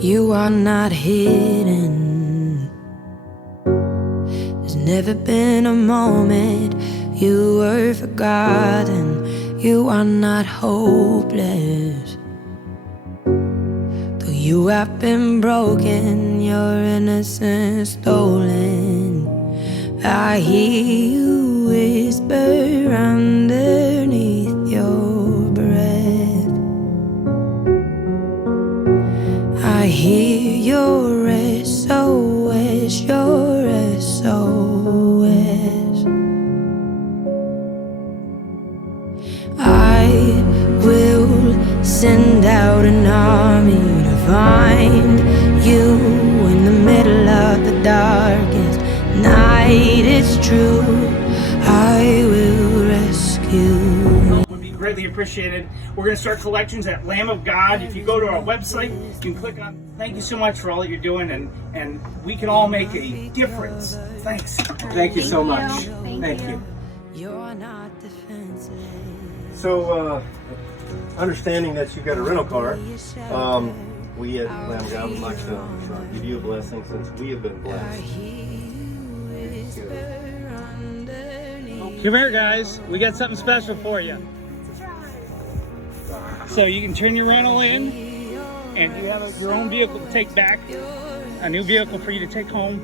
You are not hidden. There's never been a moment you were forgotten. You are not hopeless. Though you have been broken, your innocence stolen, I hear you whisper underneath your breath. I hear your SOS, your SOS. I will send out an army to find you in the middle of the darkest night. It's true, I will rescue. Would be greatly appreciated. We're going to start collections at Lamb of God. If you go to our website, you can click on. Thank you so much for all that you're doing, and we can all make a difference. Thanks. Thank you so much. Thank you. You're not defenseless. So, understanding that you've got a rental car, we at Lamb of God would like to give you a blessing since we have been blessed. Come here, guys. We got something special for you. So you can turn your rental in, and you have your own vehicle to take back, a new vehicle for you to take home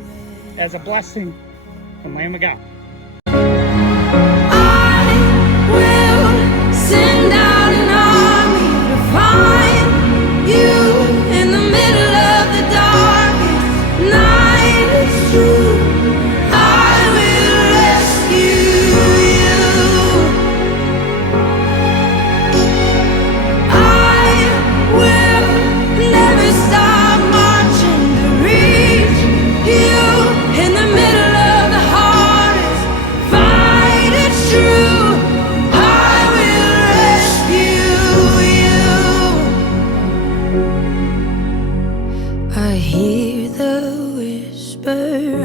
as a blessing from Lamb of God. Send out an army to find you in the middle of the darkest night. It's true, I will rescue you. I will never stop marching to reach you in the middle of the hardest fight. It's true, I hear the whisper